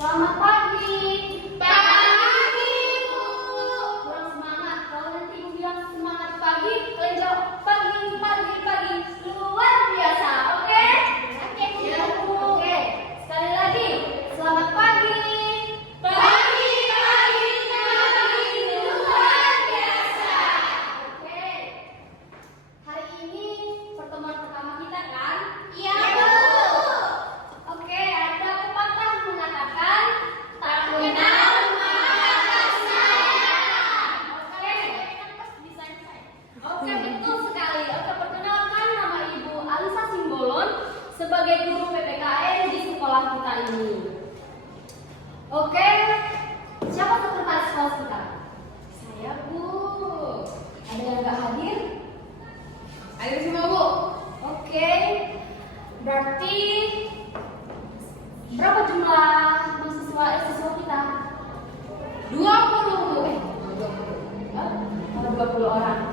Selamat pagi. Pagi, Bu. Kurang semangat. Kalau nanti Ibu bilang semangat pagi, kalian jawab pagi, pagi, pagi. Luar biasa, oke? Oke, Bu. Ya, Bu. Oke. Sekali lagi, selamat pagi. Pagi, pagi, pagi, luar biasa. Oke. Hari ini pertemuan pertama kita kan? Iya, Bu. Oke, ada pepatah mengatakan tak Kenal maka sayang. Oke. Oke, betul sekali. Oke, perkenalkan nama Ibu Alisa Simbolon sebagai guru PPKN di sekolah kita ini. Oke, siapa sekretaris kelas kita? Saya, Bu. Ada yang nggak hadir? Ayo semua, Bu. Oke, berarti berapa jumlah siswa kita? 20, Bu. 20 orang.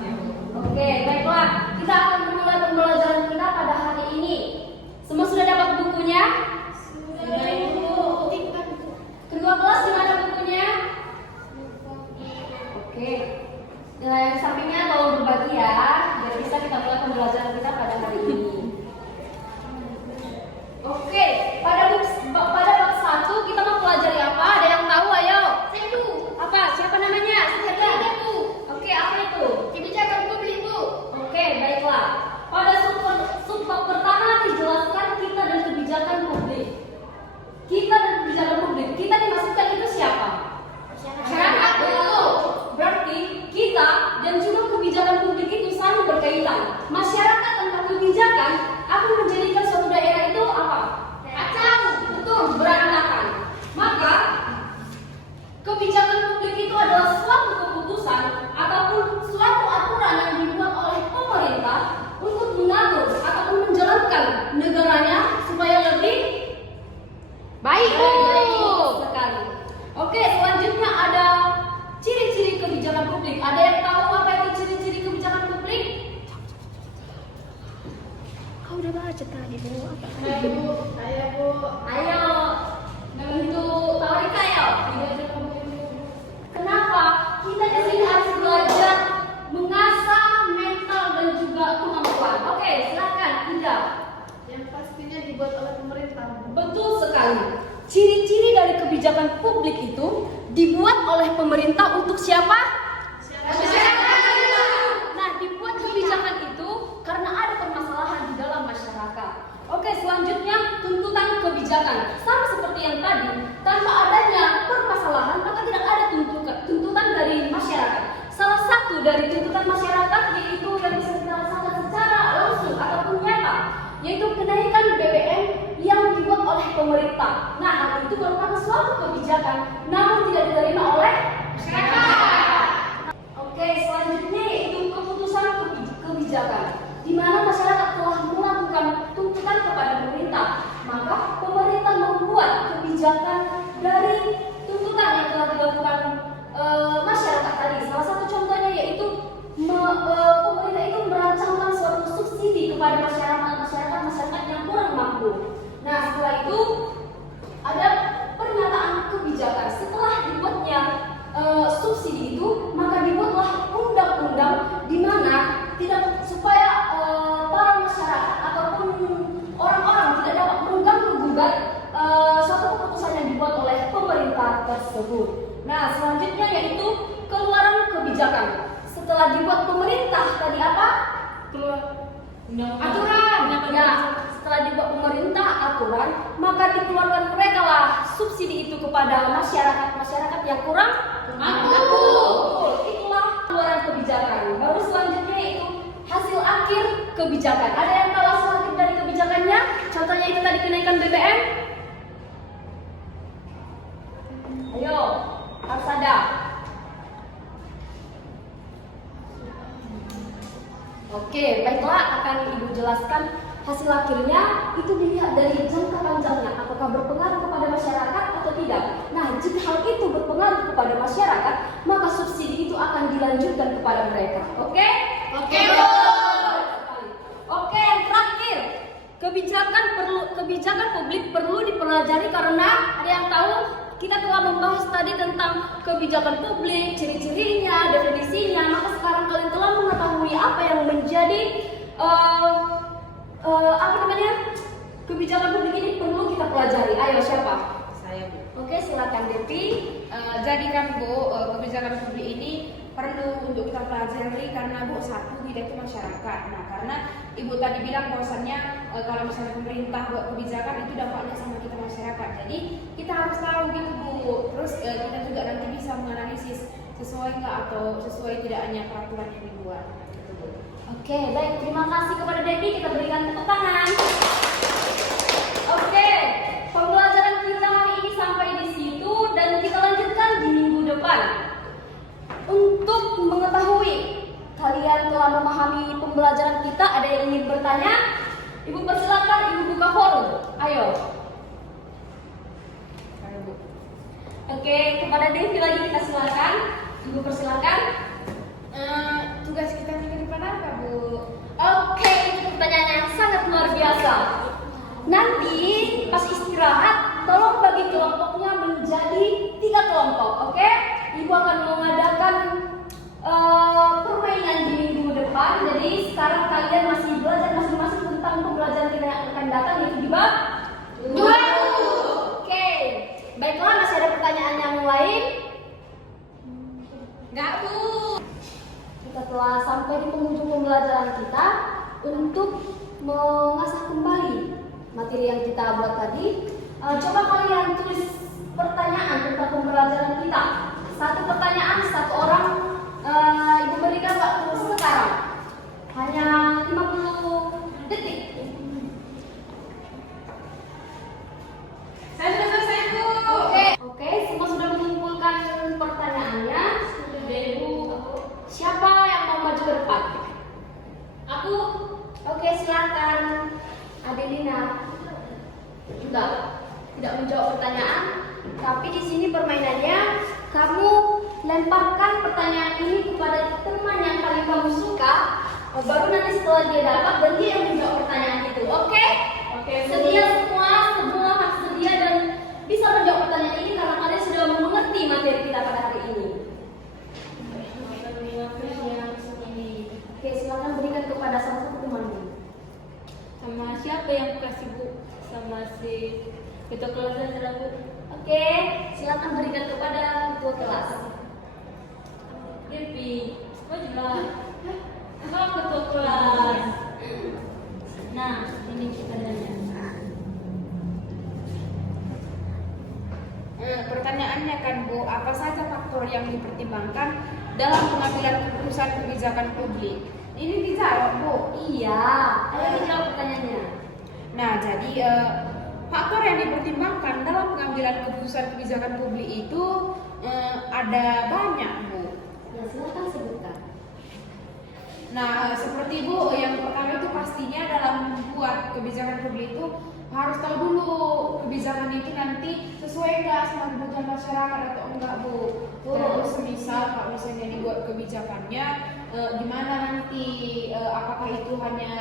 Oke, baiklah. Kita akan memulai pembelajaran kita pada hari ini. Semua sudah dapat bukunya? Sudah, Bu. Kedua kelas di mana bukunya? Oke. Yang sampingnya tolong berbagi ya, biar bisa kita mulai pembelajaran kita pada hari ini. Oke, pada bab 1 kita mau pelajari apa? Ada yang tahu? Ayo. Saya, Bu. Apa? Siapa namanya? Kebijakan, Bu. Oke, apa itu? Kebijakan publik, Bu. Oke, baiklah. Pada subbab pertama dijelaskan kita dan kebijakan publik. Kita dan kebijakan publik. Kita dimaksudkan itu siapa? Masyarakat, betul. Berarti kita dan juga kebijakan publik itu saling berkaitan. Masyarakat tanpa kebijakan akan menjadikan suatu daerah itu apa? Kacau, betul, berantakan. Maka kebijakan publik itu adalah suatu keputusan ataupun suatu aturan yang dibuat oleh pemerintah untuk mengatur ataupun menjalankan negaranya supaya lebih baik. Sekali. Oke, selanjutnya ada ciri-ciri kebijakan publik. Ada yang tahu apa itu ciri-ciri kebijakan publik? Kau udah baca tadi, Bu. Apa? Ayo, Bu. Ayo, Bu. Ayo, untuk Taurika ya. Kenapa? Kita di sini harus belajar mengasah mental dan juga kemampuan. Oke, silakan Ida. Yang pastinya dibuat oleh pemerintah. Betul sekali. Ciri-ciri dari kebijakan publik itu dibuat oleh pemerintah untuk siapa? Masyarakat. Nah, dibuat kebijakan itu karena ada permasalahan di dalam masyarakat. Oke, selanjutnya tuntutan kebijakan. Sama seperti yang tadi, tanpa adanya permasalahan maka tidak ada tuntutan dari masyarakat. Salah satu dari tuntutan masyarakat yaitu yang bisa kita rasakan secara langsung ataupun nyata, yaitu kenaikan BBM yang dibuat oleh pemerintah. Nah, hal itu merupakan suatu kebijakan, namun tidak diterima oleh masyarakat. Oke, selanjutnya yaitu keputusan kebijakan, di mana masyarakat telah melakukan tuntutan kepada pemerintah, maka pemerintah membuat kebijakan dari tuntutan yang telah dilakukan masyarakat tadi. Salah satu contohnya yaitu pemerintah itu merancangkan suatu subsidi kepada masyarakat yang kurang mampu. Nah, setelah itu ada pernyataan kebijakan. Setelah dibuatnya subsidi itu, maka dibuatlah undang-undang di mana tidak supaya para masyarakat ataupun orang-orang tidak dapat mengganggu-gugat suatu keputusan yang dibuat oleh pemerintah tersebut. Nah, selanjutnya yaitu keluaran kebijakan. Setelah dibuat pemerintah tadi apa? Aturan. Ya, setelah dibuat pemerintah aturan, maka dikeluarkan mereka lah subsidi itu kepada masyarakat yang kurang mampu. Itulah keluaran kebijakan. Baru selanjutnya yaitu hasil akhir kebijakan. Ada yang tahu hasil akhir dari kebijakannya? Contohnya itu tadi kenaikan BBM. Ayo, harus ada. Oke, baiklah, akan Ibu jelaskan hasil akhirnya itu dilihat dari jangka panjangnya, apakah berpengaruh kepada masyarakat atau tidak. Nah, jika hal itu berpengaruh kepada masyarakat, maka subsidi itu akan dilanjutkan kepada mereka. Oke? Oke, Bu. Oke, yang terakhir, kebijakan publik perlu dipelajari karena ada yang tahu kita telah membahas tadi tentang kebijakan publik, ciri-cirinya, definisinya. Maka sekarang kalian telah mengetahui apa yang menjadi kebijakan publik ini perlu kita pelajari. Ayo siapa? Saya, Bu. Oke, silakan Devi. Jadi kan Bu, kebijakan publik ini perlu untuk kita pelajari karena Bu, satu kita itu masyarakat. Nah, karena Ibu tadi bilang bahwasannya kalau misalnya pemerintah buat kebijakan itu dampaknya sama kita masyarakat. Jadi kita harus tahu gitu Bu. Terus kita juga nanti bisa menganalisis sesuai nggak atau sesuai tidaknya peraturan yang dibuat. Gitu, Bu. Oke, baik. Terima kasih kepada Devi. Kita berikan tepuk tangan. Oke, pembelajaran kita hari ini sampai di situ dan kita lanjutkan di minggu depan. Untuk mengetahui kalian telah memahami pembelajaran kita, ada yang ingin bertanya? Ibu persilakan, Ibu buka forum. Ayo. Ayo, Bu. Oke, kepada Devi lagi kita silakan. Ibu persilakan. Tugas kita minggu depan apa, Bu? Oke, itu pertanyaan yang sangat luar biasa. Nanti pas istirahat, tolong bagi kelompoknya menjadi 3 kelompok, oke? Ibu akan mengadakan permainan di minggu depan. Jadi sekarang kalian masih belajar masing-masing tentang pembelajaran kita yang akan datang, yaitu di bab 2. Oke, baiklah, masih ada pertanyaan yang lain? Enggak, Bu. Kita telah sampai di penghujung pembelajaran kita untuk mengasah kembali materi yang kita buat tadi. Coba kalian tulis pertanyaan tentang pembelajaran kita. 1 pertanyaan, 1 orang. Ibu berikan waktu sekarang. Hanya 50 detik. Saya sudah selesai, Bu. Oke, semua sudah mengumpulkan pertanyaannya. Ibu, siapa yang mau maju ke depan? Aku. Oke, silakan. Adelina. Enggak, tidak menjawab pertanyaan. Tapi di sini permainannya, kamu lemparkan pertanyaan ini kepada teman yang paling kamu suka. Baru nanti setelah dia dapat dan dia yang menjawab pertanyaan itu. Oke? Oke, Bu. Sedia semua harus sedia dan bisa menjawab pertanyaan ini karena kalian sudah mengerti materi kita pada hari ini. Oke, silakan berikan kepada salah satu temanmu. Sama siapa yang kasih, Bu? Sama si ketua kelasnya sudah, Bu. Oke, silakan berikan kepada ketua kelas. Devi, majulah. Kalau ketua kelas. Nah, ini kita tanya. Pertanyaannya kan, Bu, apa saja faktor yang dipertimbangkan dalam pengambilan keputusan kebijakan publik? Ini dijawab, Bu. Iya, ayo dijawab pertanyaannya. Nah, jadi faktor yang dipertimbangkan dalam pengambilan keputusan kebijakan publik itu ada banyak, Bu. Ya, silakan sebutkan. Nah, seperti Bu, yang pertama itu pastinya dalam membuat kebijakan publik itu harus tahu dulu kebijakan itu nanti sesuai nggak sama kebutuhan masyarakat atau enggak, Bu. Terus misal kalau misalnya dibuat kebijakannya gimana nanti, apakah itu hanya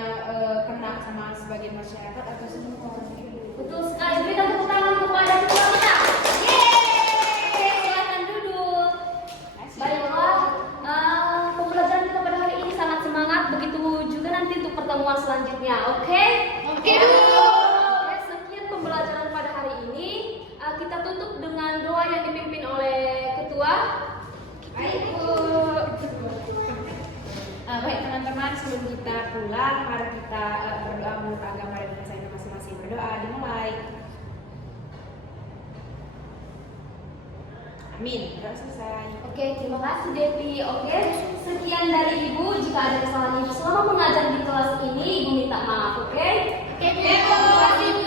kena sama sebagian masyarakat atau semua? Betul sekali. Berikan tepuk tangan kepada ketua kita. Yeay! Silakan duduk. Baiklah, pembelajaran kita pada hari ini sangat semangat. Begitu juga nanti untuk pertemuan selanjutnya. Oke? Oke, Bu. Oke, sekian pembelajaran pada hari ini. Kita tutup dengan doa yang dipimpin oleh ketua. Baik, Bu. Baik teman-teman, sebelum kita pulang, mari kita berdoa menurut agama dan bahasa kita masing-masing. Berdoa dimulai. Amin. Sudah selesai. Oke, terima kasih Devi. Oke, sekian dari Ibu. Jika ada kesalahan Ibu selama mengajar di kelas ini, Ibu minta maaf. Oke? Oke, Bu.